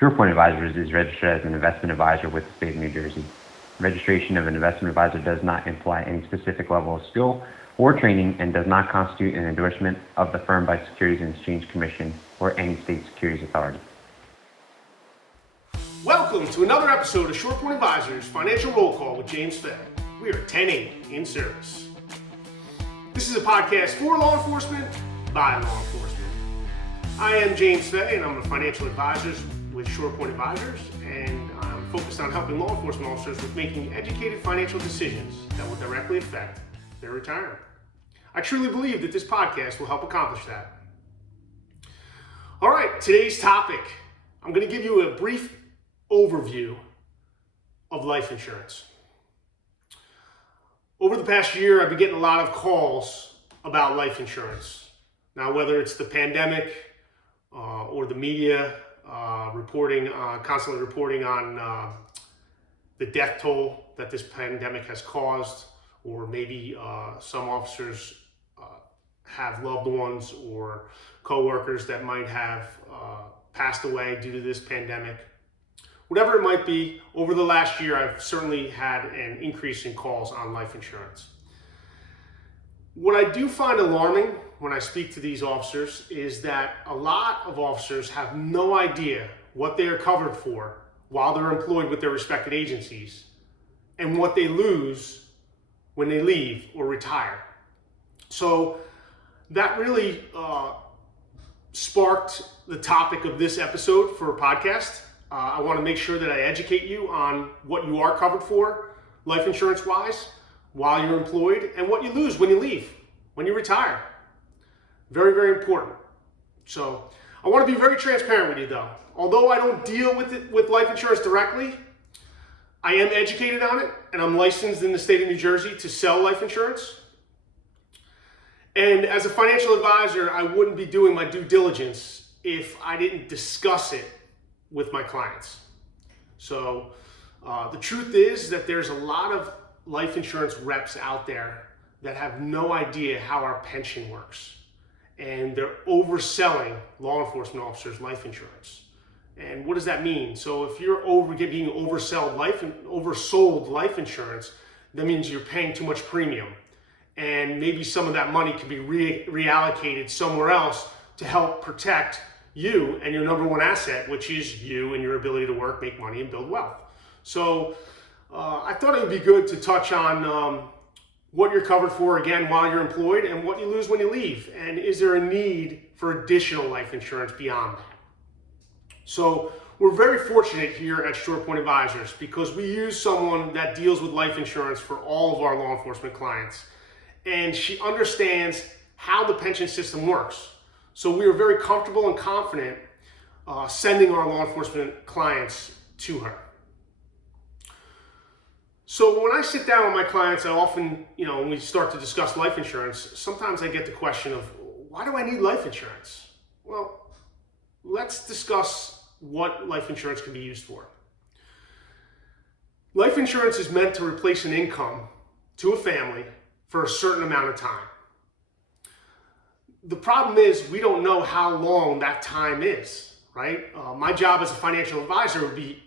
SurePoint Advisors is registered as an investment advisor with the state of New Jersey. Registration of an investment advisor does not imply any specific level of skill or training and does not constitute an endorsement of the firm by Securities and Exchange Commission or any state securities authority. Welcome to another episode of SurePoint Advisors Financial Roll Call with James Fay. We are 10-8 in service. This is a podcast for law enforcement by law enforcement. I am James Fay, and I'm a financial advisor with SurePoint Advisors, and I'm focused on helping law enforcement officers with making educated financial decisions that will directly affect their retirement. I truly believe that this podcast will help accomplish that. All right, today's topic, I'm going to give you a brief overview of life insurance. Over the past year, I've been getting a lot of calls about life insurance. Now, whether it's the pandemic or the media constantly reporting on the death toll that this pandemic has caused, or maybe some officers have loved ones or coworkers that might have passed away due to this pandemic. Whatever it might be, over the last year, I've certainly had an increase in calls on life insurance. What I do find alarming when I speak to these officers is that a lot of officers have no idea what they are covered for while they're employed with their respective agencies and what they lose when they leave or retire. So that really sparked the topic of this episode for a podcast. I want to make sure that I educate you on what you are covered for, life insurance-wise, while you're employed, and what you lose when you leave, when you retire. Very, very important. So I want to be very transparent with you, though. Although I don't deal with life insurance directly, I am educated on it, and I'm licensed in the state of New Jersey to sell life insurance. And as a financial advisor, I wouldn't be doing my due diligence if I didn't discuss it with my clients. So the truth is that there's a lot of life insurance reps out there that have no idea how our pension works. And they're overselling law enforcement officers life insurance. And what does that mean? So if you're being oversold life insurance, that means you're paying too much premium. And maybe some of that money could be reallocated somewhere else to help protect you and your number one asset, which is you and your ability to work, make money, and build wealth. So I thought it would be good to touch on what you're covered for, again, while you're employed, and what you lose when you leave. And is there a need for additional life insurance beyond that? So we're very fortunate here at SurePoint Advisors because we use someone that deals with life insurance for all of our law enforcement clients. And she understands how the pension system works. So we are very comfortable and confident sending our law enforcement clients to her. So when I sit down with my clients, I often, when we start to discuss life insurance, sometimes I get the question of, why do I need life insurance? Well, let's discuss what life insurance can be used for. Life insurance is meant to replace an income to a family for a certain amount of time. The problem is we don't know how long that time is, right? My job as a financial advisor would be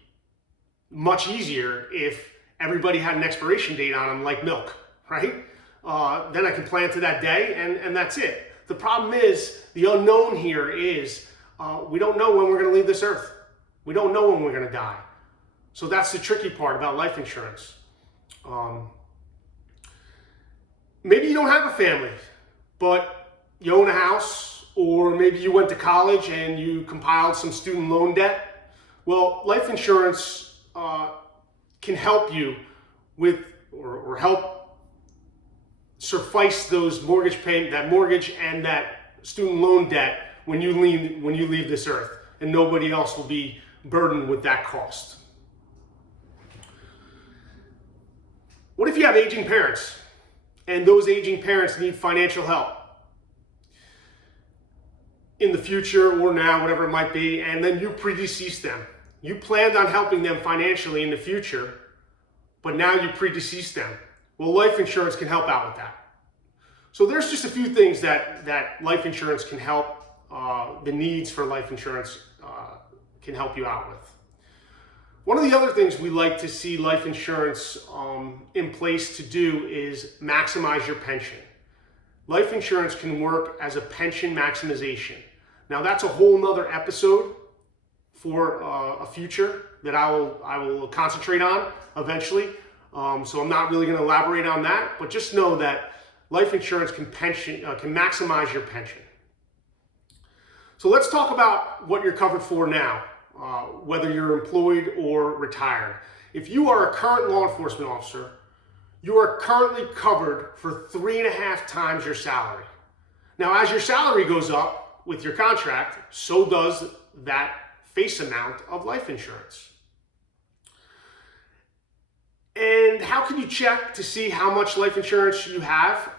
much easier if everybody had an expiration date on them like milk, right? Then I can plan to that day and that's it. The problem is, the unknown here is we don't know when we're going to leave this earth. We don't know when we're going to die. So that's the tricky part about life insurance. Maybe you don't have a family, but you own a house, or maybe you went to college and you compiled some student loan debt. Well, life insurance can help you with, or help suffice those that mortgage and that student loan debt when you leave this earth, and nobody else will be burdened with that cost. What if you have aging parents, and those aging parents need financial help in the future or now, whatever it might be, and then you predeceased them? You planned on helping them financially in the future, but now you predeceased them. Well, life insurance can help out with that. So there's just a few things that life insurance can help, the needs for life insurance can help you out with. One of the other things we like to see life insurance in place to do is maximize your pension. Life insurance can work as a pension maximization. Now that's a whole nother episode for a future that I will concentrate on eventually. So I'm not really going to elaborate on that, but just know that life insurance can maximize your pension. So let's talk about what you're covered for now. Whether you're employed or retired. If you are a current law enforcement officer, you are currently covered for 3.5 times your salary. Now, as your salary goes up with your contract, so does that face amount of life insurance. And how can you check to see how much life insurance you have?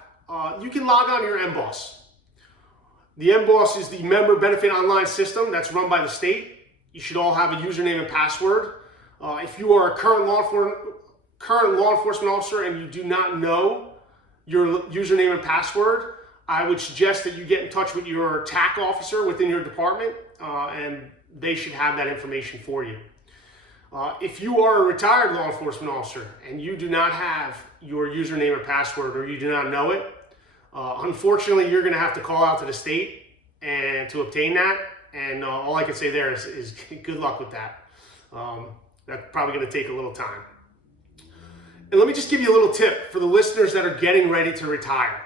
You can log on to your MBOSS. The MBOSS is the Member Benefit Online System that's run by the state. You should all have a username and password. If you are a current law enforcement officer and you do not know your username and password, I would suggest that you get in touch with your TAC officer within your department, and they should have that information for you. If you are a retired law enforcement officer and you do not have your username or password, or you do not know it, unfortunately, you're going to have to call out to the state and to obtain that. And all I can say there is good luck with that. That's probably going to take a little time. And let me just give you a little tip for the listeners that are getting ready to retire.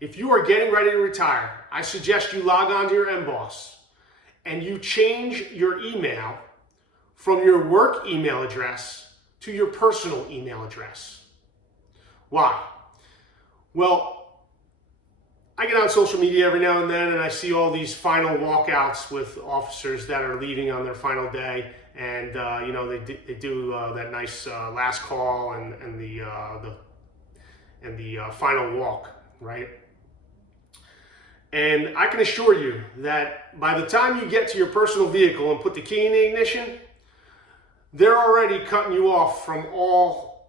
If you are getting ready to retire, I suggest you log on to your MBOSS and you change your email from your work email address to your personal email address. Why? Well, I get on social media every now and then and I see all these final walkouts with officers that are leaving on their final day, and they do that nice last call and the final walk, right? And I can assure you that by the time you get to your personal vehicle and put the key in the ignition, they're already cutting you off from all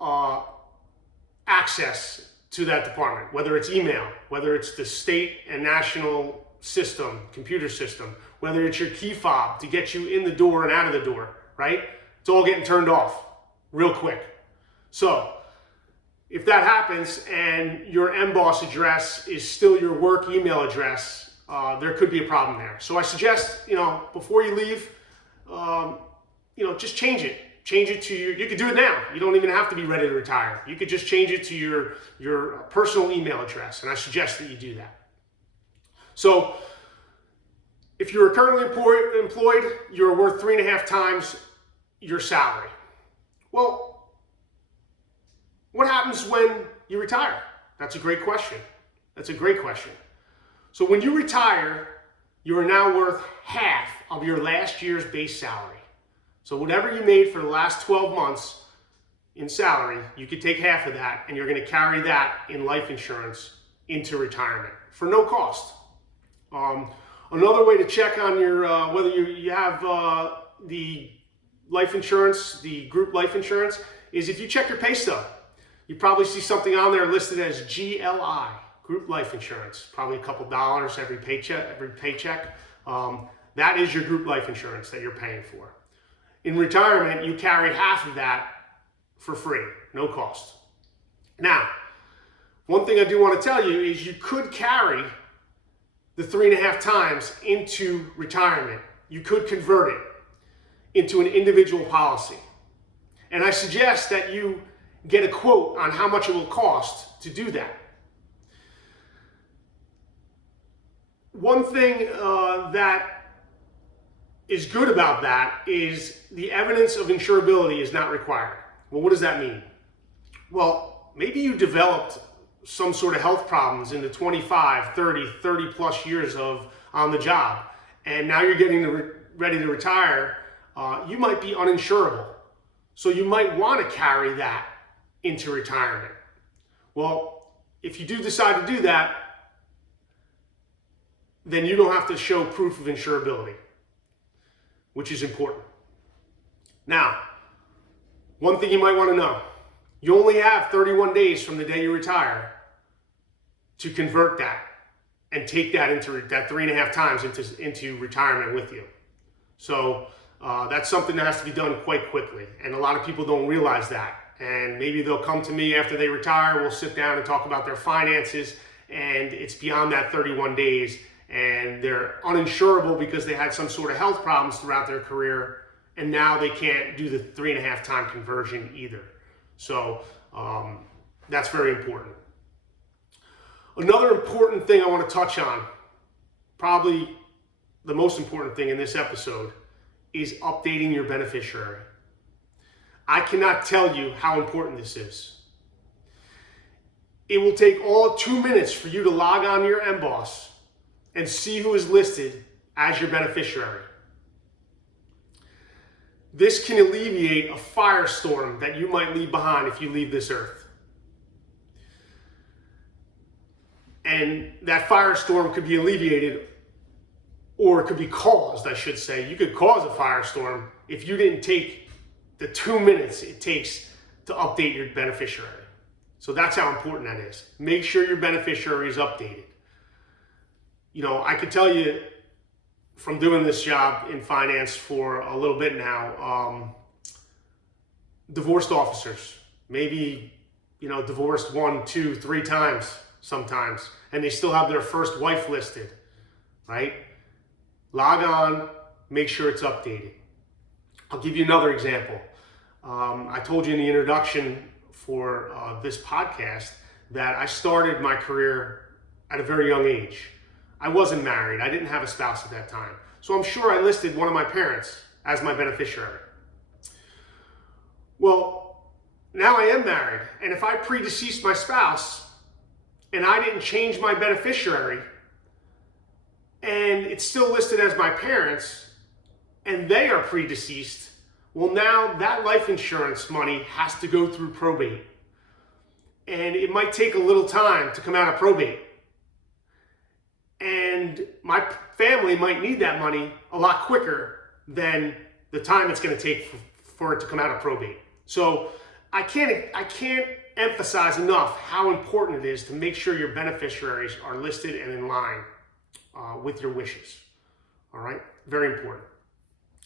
access to that department, whether it's email, whether it's the state and national system, computer system, whether it's your key fob to get you in the door and out of the door, right? It's all getting turned off real quick. So if that happens and your MBOSS address is still your work email address, there could be a problem there. So I suggest, before you leave, just change it. Change it to you could do it now. You don't even have to be ready to retire. You could just change it to your personal email address, and I suggest that you do that. So if you're currently employed, you're worth 3.5 times your salary. Well, what happens when you retire? That's a great question. So when you retire, you are now worth half of your last year's base salary. So whatever you made for the last 12 months in salary, you could take half of that and you're going to carry that in life insurance into retirement for no cost. Another way to check on your whether you have the life insurance, the group life insurance, is if you check your pay stub. You probably see something on there listed as GLI, group life insurance, probably a couple dollars every paycheck. That is your group life insurance that you're paying for. In retirement, you carry half of that for free, no cost. Now, one thing I do want to tell you is you could carry the 3.5 times into retirement. You could convert it into an individual policy. And I suggest that you get a quote on how much it will cost to do that. One thing that is good about that is the evidence of insurability is not required. Well, what does that mean? Well, maybe you developed some sort of health problems in the 25, 30 plus years on the job, and now you're getting ready to retire. You might be uninsurable. So you might want to carry that into retirement. Well, if you do decide to do that, then you don't have to show proof of insurability, which is important. Now, one thing you might want to know, you only have 31 days from the day you retire to convert that and take that into that 3.5 times into retirement with you. So that's something that has to be done quite quickly. And a lot of people don't realize that. And maybe they'll come to me after they retire, we'll sit down and talk about their finances, and it's beyond that 31 days, and they're uninsurable because they had some sort of health problems throughout their career, and now they can't do the 3.5 time conversion either. So that's very important. Another important thing I want to touch on, probably the most important thing in this episode, is updating your beneficiary. I cannot tell you how important this is. It will take all 2 minutes for you to log on to your MBOSS and see who is listed as your beneficiary. This can alleviate a firestorm that you might leave behind if you leave this earth. And that firestorm could be alleviated, or it could be caused, I should say. You could cause a firestorm if you didn't take the 2 minutes it takes to update your beneficiary. So that's how important that is. Make sure your beneficiary is updated. You know, I can tell you from doing this job in finance for a little bit now, divorced officers, maybe, you know, divorced 1, 2, 3 times sometimes, and they still have their first wife listed, right? Log on, make sure it's updated. I'll give you another example. I told you in the introduction for this podcast that I started my career at a very young age. I wasn't married. I didn't have a spouse at that time. So I'm sure I listed one of my parents as my beneficiary. Well, now I am married, and if I predeceased my spouse and I didn't change my beneficiary and it's still listed as my parents and they are predeceased, well, now that life insurance money has to go through probate. And it might take a little time to come out of probate. And my family might need that money a lot quicker than the time it's going to take for it to come out of probate. So I can't emphasize enough how important it is to make sure your beneficiaries are listed and in line with your wishes. All right? Very important.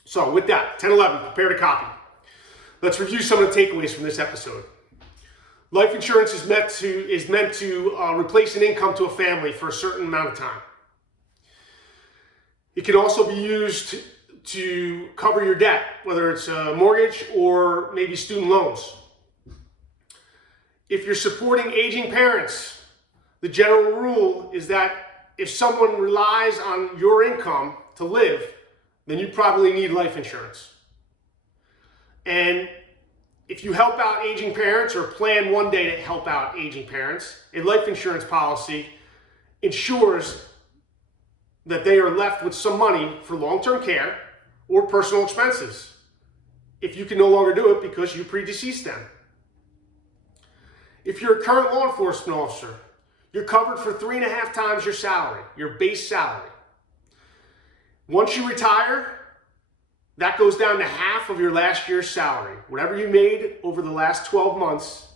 So with that, 10-11, prepare to copy. Let's review some of the takeaways from this episode. Life insurance is meant to replace an income to a family for a certain amount of time. It can also be used to cover your debt, whether it's a mortgage or maybe student loans. If you're supporting aging parents, the general rule is that if someone relies on your income to live, then you probably need life insurance. And if you help out aging parents or plan one day to help out aging parents, a life insurance policy ensures that they are left with some money for long-term care or personal expenses if you can no longer do it because you predeceased them. If you're a current law enforcement officer, you're covered for 3.5 times your salary, your base salary. Once you retire, that goes down to half of your last year's salary. Whatever you made over the last 12 months,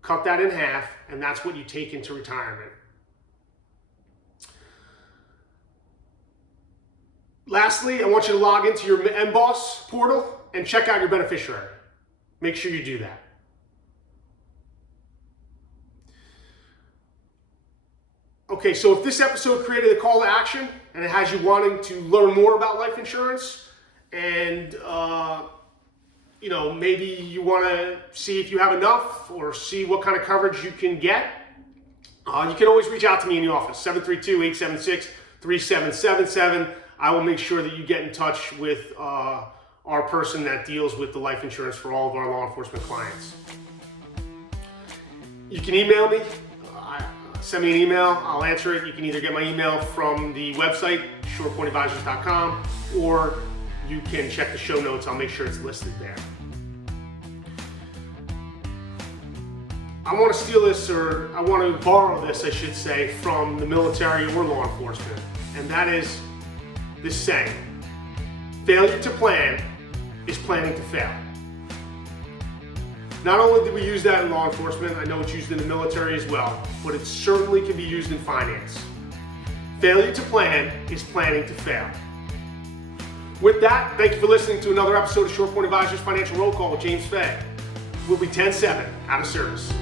cut that in half, and that's what you take into retirement. Lastly, I want you to log into your MBOSS portal and check out your beneficiary. Make sure you do that. Okay, so if this episode created a call to action and it has you wanting to learn more about life insurance, and maybe you want to see if you have enough or see what kind of coverage you can get, you can always reach out to me in the office, 732-876-3777. I will make sure that you get in touch with our person that deals with the life insurance for all of our law enforcement clients. You can email me. Send me an email. I'll answer it. You can either get my email from the website, surepointadvisors.com, or you can check the show notes. I'll make sure it's listed there. I want to steal this, or I want to borrow this, I should say, from the military or law enforcement. And that is this saying: failure to plan is planning to fail. Not only do we use that in law enforcement, I know it's used in the military as well, but it certainly can be used in finance. Failure to plan is planning to fail. With that, thank you for listening to another episode of Short Point Advisors Financial Roll Call with James Fay. We'll be 10-7 out of service.